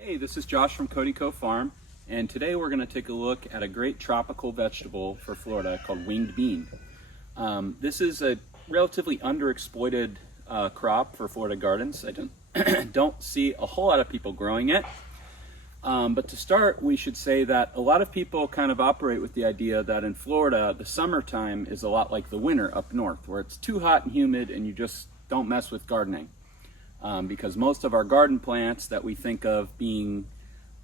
Hey, this is Josh from Cody Cove Farm, and today we're going to take a look at a great tropical vegetable for Florida called winged bean. This is a relatively underexploited crop for Florida gardens. I don't see a whole lot of people growing it. But to start, we should say that a lot of people kind of operate with the idea that in Florida, the summertime is a lot like the winter up north, where it's too hot and humid and you just don't mess with gardening. Because most of our garden plants that we think of being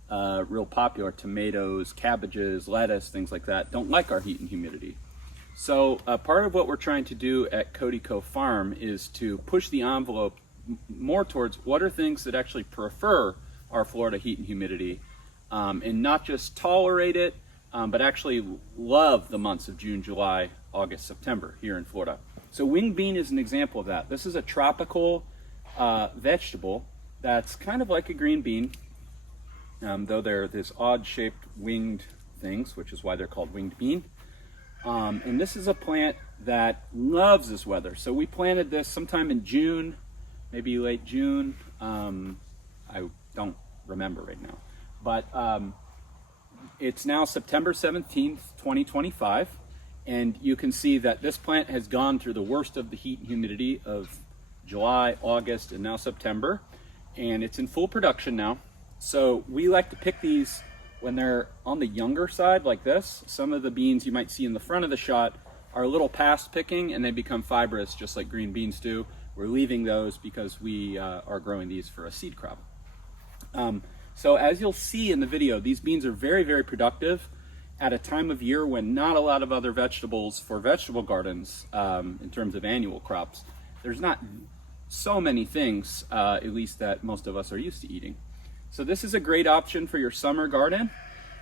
real popular, tomatoes, cabbages, lettuce, things like that, don't like our heat and humidity. So part of what we're trying to do at Cody Cove Farm is to push the envelope more towards what are things that actually prefer our Florida heat and humidity, and not just tolerate it, but actually love the months of June, July, August, September here in Florida. So winged bean is an example of that. This is a tropical vegetable that's kind of like a green bean, though they're this odd shaped winged things, which is why they're called winged bean. And this is a plant that loves this weather. So we planted this sometime in June, maybe late June. I don't remember right now, but it's now September 17th, 2025. And you can see that this plant has gone through the worst of the heat and humidity of July, August, and now September, and it's in full production now. So we like to pick these when they're on the younger side like this. Some of the beans you might see in the front of the shot are a little past picking and they become fibrous just like green beans do. We're leaving those because we are growing these for a seed crop. So as you'll see in the video, these beans are very, very productive at a time of year when not a lot of other vegetables for vegetable gardens, in terms of annual crops, there's not so many things, at least that most of us are used to eating. So this is a great option for your summer garden.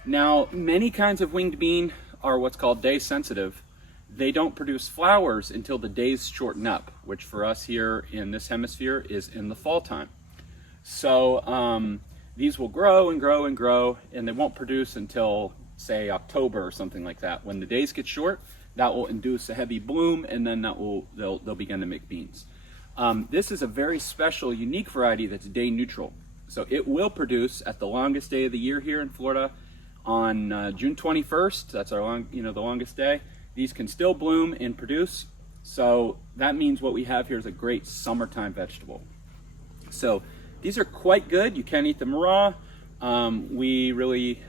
Now, many kinds of winged bean are what's called day sensitive. They don't produce flowers until the days shorten up, which for us here in this hemisphere is in the fall time. So these will grow and grow and grow, and they won't produce until, say, October or something like that. When the days get short, that will induce a heavy bloom, and then they'll begin to make beans. This is a very special, unique variety that's day neutral. So it will produce at the longest day of the year here in Florida on June 21st. That's our the longest day. These can still bloom and produce. So that means what we have here is a great summertime vegetable. So these are quite good. You can eat them raw. We really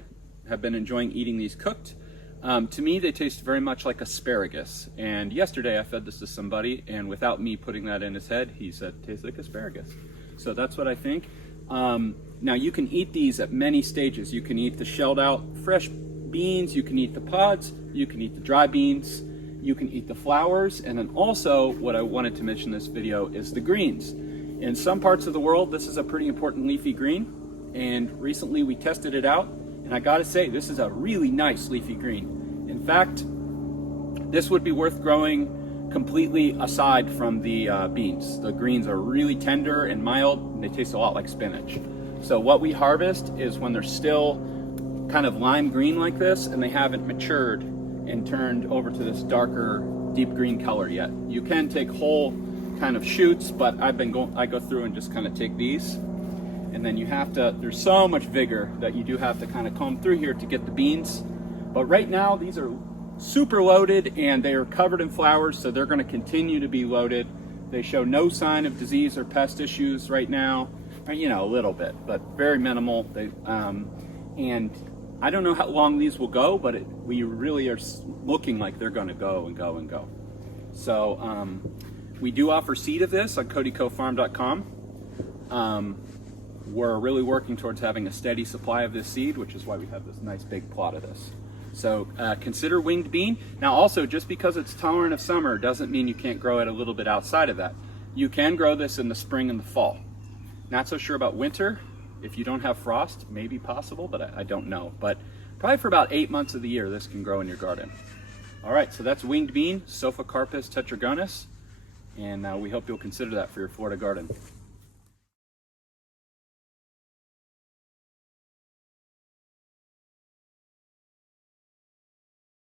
have been enjoying eating these cooked. To me, they taste very much like asparagus. And yesterday I fed this to somebody, and without me putting that in his head, he said, tastes like asparagus. So that's what I think. Now you can eat these at many stages. You can eat the shelled out fresh beans, you can eat the pods, you can eat the dry beans, you can eat the flowers, and then also what I wanted to mention in this video is the greens. In some parts of the world, this is a pretty important leafy green, and recently we tested it out. And I gotta say, this is a really nice leafy green. In fact, this would be worth growing completely aside from the beans. The greens are really tender and mild, and they taste a lot like spinach. So what we harvest is when they're still kind of lime green like this, and they haven't matured and turned over to this darker, deep green color yet. You can take whole kind of shoots, but I go through and just kind of take these. And then you have to, there's so much vigor that you do have to kind of comb through here to get the beans. But right now, these are super loaded and they are covered in flowers, so they're gonna continue to be loaded. They show no sign of disease or pest issues right now. Or, a little bit, but very minimal. And I don't know how long these will go, but we really are looking like they're gonna go and go and go. So we do offer seed of this on codycovefarm.com. We're really working towards having a steady supply of this seed, which is why we have this nice big plot of this. So consider winged bean. Now also, just because it's tolerant of summer doesn't mean you can't grow it a little bit outside of that. You can grow this in the spring and the fall. Not so sure about winter. If you don't have frost, maybe possible, but I don't know. But probably for about 8 months of the year, this can grow in your garden. All right, so that's winged bean, Sophocarpus tetragonus, and we hope you'll consider that for your Florida garden.